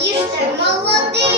Їжте молодий.